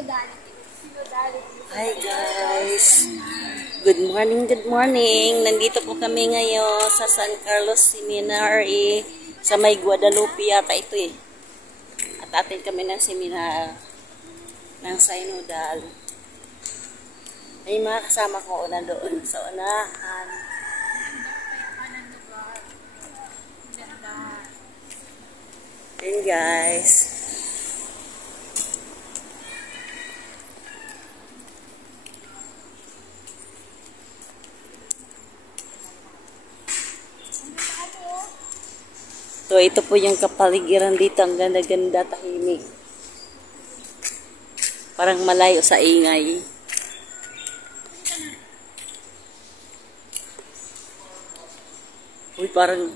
Hi guys! Good morning, good morning! Nandito po kami ngayon sa San Carlos Seminary sa may Guadalupe yata ito eh. At atin kami ng seminar ng Synodal. May mga kasama ko na doon sa unahan. Ayan guys. So, ito po yung kapaligiran dito. Ang ganda-ganda, tahimik. Parang malayo sa ingay. Uy, parang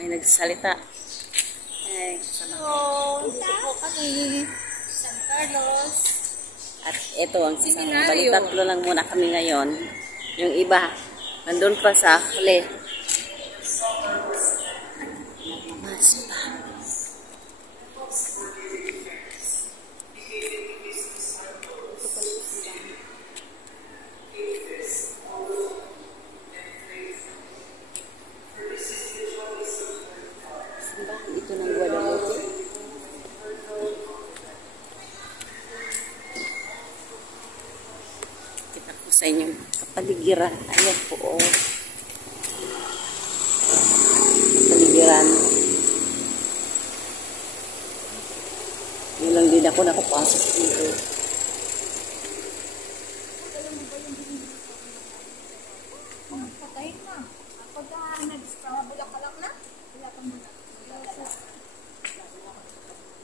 may nagsasalita. Ay, hello! Dito po kami, San Carlos. at ito ang isang balitatlo lang muna kami ngayon. Yung iba, nandun pa sa huli. Ito ng Guadalupe. Kita ko sa inyong kapaligiran. Ayan po o. Kapaligiran. Yun lang din ako nakapasok dito. Patayin na. Pagka nag-bulak-bulak na, wala pang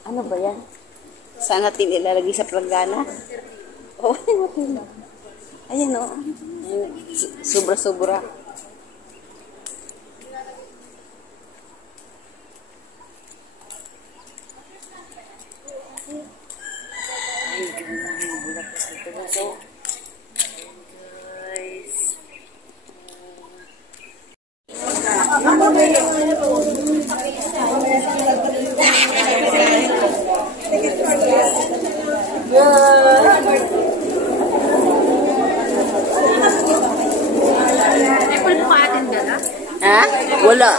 Ano ba yan? Saan natin ilalagay sa planggana? Oo, ayan o. Sobra-sobra. Ay, ganda ng bulak sa ito na ito. Guys. Ha? Wala.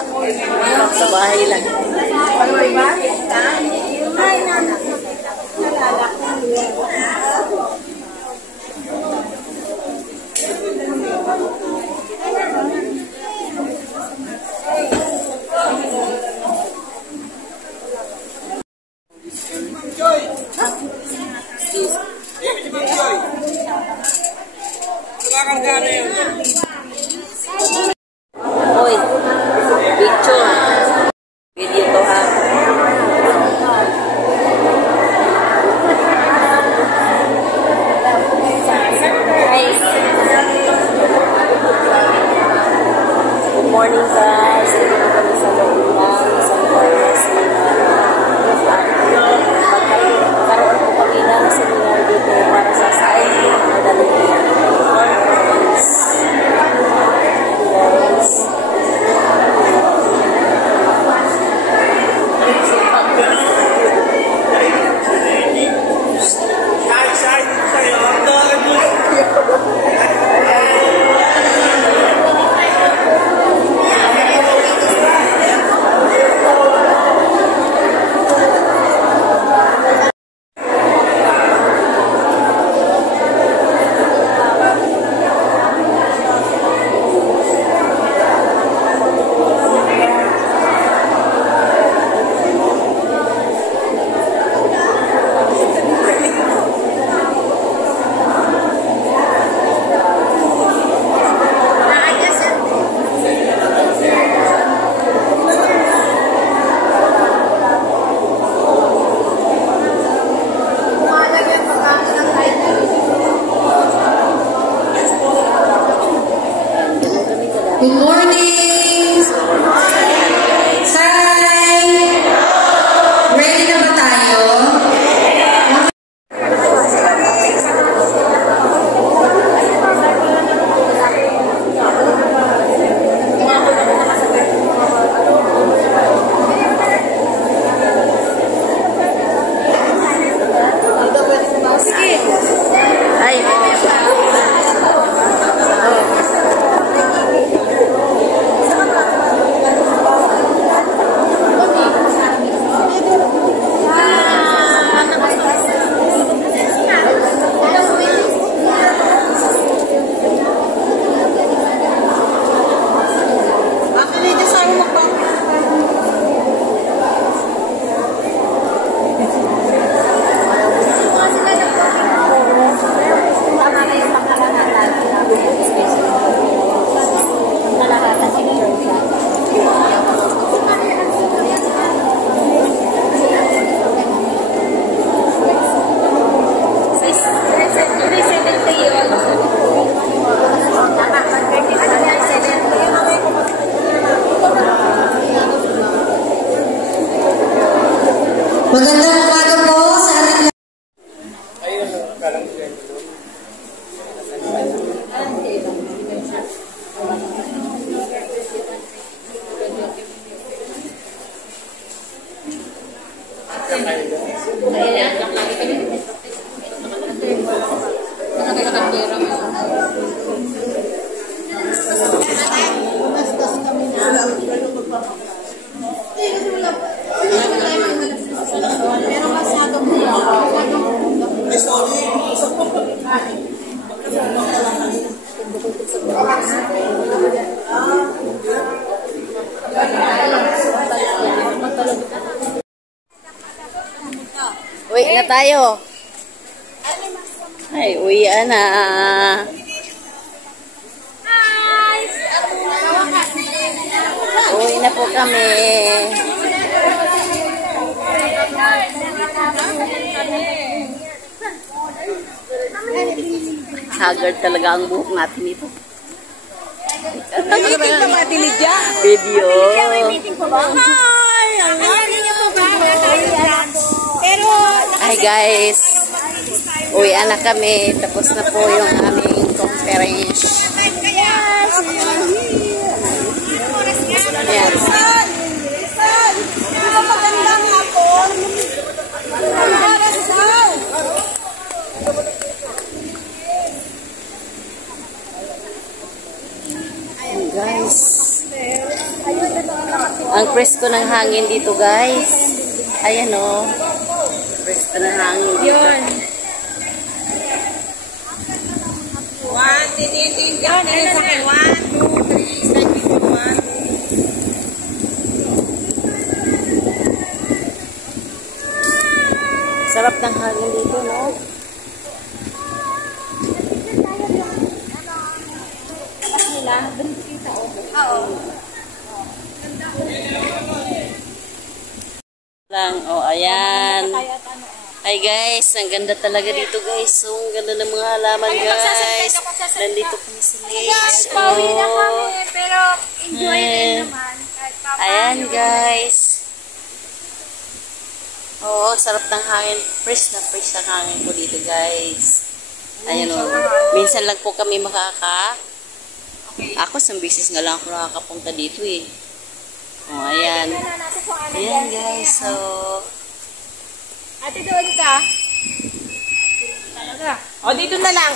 Sa bahay lang. Hoy, picture. Magandang umaga po sa ating Uwi na tayo. Ay, uwi na. Uwi na po kami. Haggard talaga ang buhok natin ito. Meeting pa mga Tilidya? Video. May meeting pa ba? Hi! Ayanin niyo po ba? Pero, Hi guys. Uwi na kami. Tapos na po yung aming conference. Ayan. magandang hapon. Ayan guys. Ang presko ng hangin dito guys. Ayan o. Presko ng hangin dito. One, tinitinggan. One, two, three, second one. Sarap ng hangin dito, no? Lang, oh, ayan. Hi guys, ang ganda talaga dito guys. So, ang ganda ng mga halaman guys. Nandito kami sa lakes. Pauwi na Oh. kami, pero enjoy din naman. Kahit Ayan guys. Oo, sarap ng hangin. Fresh na hangin po dito guys. Ayan o. Minsan lang po kami Ako, isang beses nga lang ako nakakapunta dito eh. O, ayan. Ayan guys, so. Ate, doon ka. Talaga. O, dito na lang.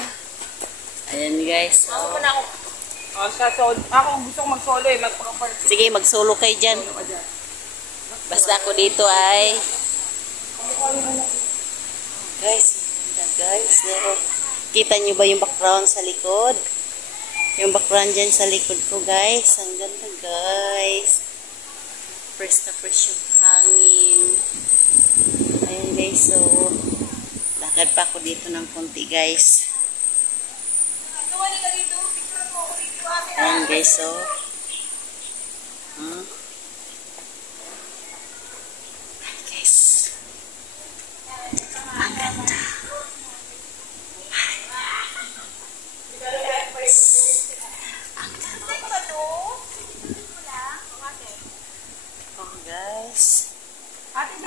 Ayan guys. So. Ako na ako. O, ako gusto kong mag-solo eh. Magpaka-party. Sige, mag-solo kayo dyan. Basta ako dito ay. Guys, ang ganda guys. So, kita nyo ba yung background sa likod? Yung background dyan sa likod ko guys. Ang ganda guys. Fresh na fresh yung hangin. Ayan guys, so lakad pa ako dito ng konti guys. Ayan guys, so ayan guys. Ang ganda. Ang ganda. Oh guys.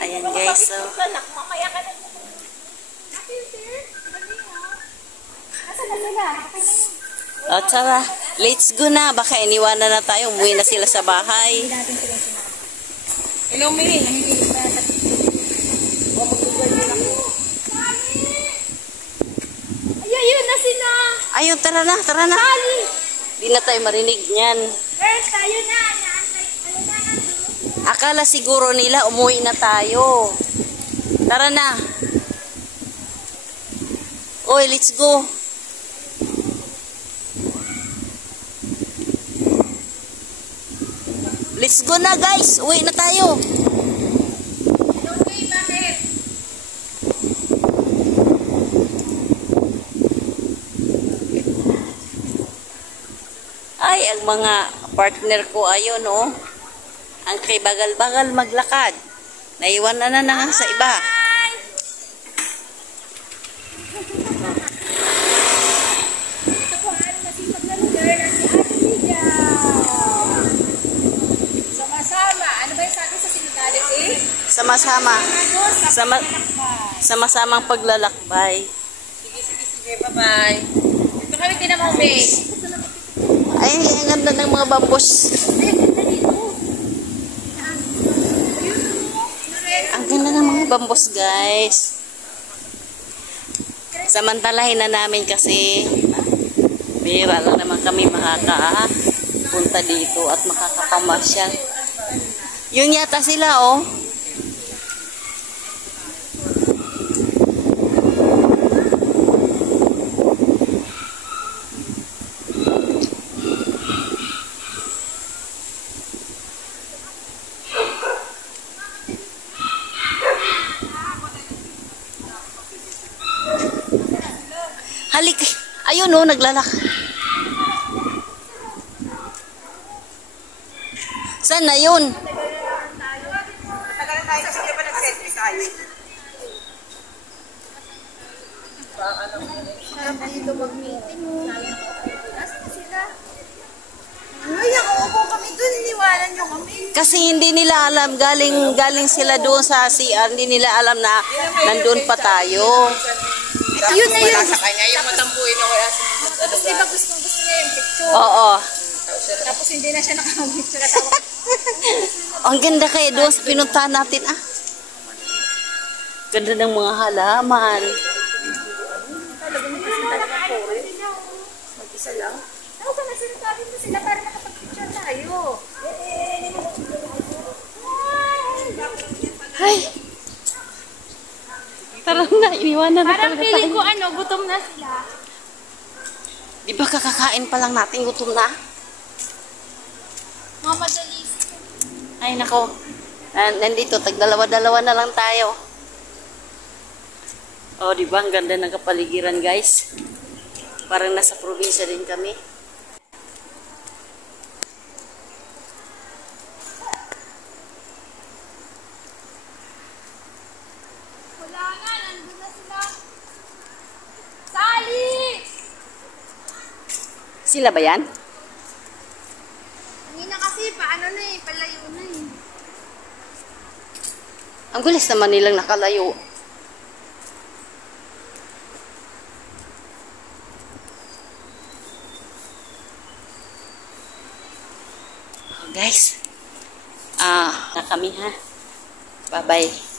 Ayan guys, so Mamaya ka na. Ate, sir. Dali ha. Nasaan na sila? o tara, let's go na. Baka iniwanan na tayo. Umuwi na sila sa bahay. Hello, May. Ayun na sila. Ayun, tara na, tara na. Di na tayo marinig niyan. Girls, tayo na. Akala siguro nila umuwi na tayo. Tara na. Oy, let's go. Let's go na guys. Uwi na tayo. Okay, bakit? Ay, ang mga partner ko ayun, oh. Ang kay bagal-bagal maglakad. Naiwan na nga sa iba. Ito po ang masipag na lugar na si Ate Lydia. Sama-sama. Ano ba yung sabi sa sinigang? Sama-sama. Sama-samang paglalakbay. Sige, bye-bye. Ito kami tinamawbe. Ay, ang ganda ng mga bambos. Ang ganda ng mga bambos, guys. Samantalahin na namin kasi bira lang naman kami makakapunta dito at makakapamasyal. Yun yata sila, oh. Halik. Ayun, oh, naglalak. Saan na yun? Tagalan tayo kasi di ba nag-selfie tayo? Sarap dito mag-meeting. Nasaan sila? Ay, nakaupo kami doon. Iniwanan nyo kami. Kasi hindi nila alam, galing sila doon sa CR, hindi nila alam na nandun pa tayo. Yun na yun. Sa kanya, yung matampuin na wala sa mga Tapos di ba gusto niya yung picture? Oo. Tapos hindi na siya nakamag-picture. Ang ganda kayo doon sa pinuntahan natin, ah. Ganda ng mga halaman. Mag-isa lang. Ako ka na sinasabi mo sila para nakapag-picture tayo. Ay. Tara na, iniwanan na Parang talaga feeling tayo. ko gutom na sila. Di ba kakakain pa lang natin, gutom na? Mga madali. Ay, nako. Nandito, tagdalawa-dalawa na lang tayo. Oh, di ba? Ang ganda ng kapaligiran, guys. Parang nasa probinsya din kami. Wala nga, nandun na sila. Sali! Sila ba yan? Hindi na kasi, paano na eh, palayo na eh. Ang gulis naman nilang nakalayo. Guys, na kami ha. Bye-bye.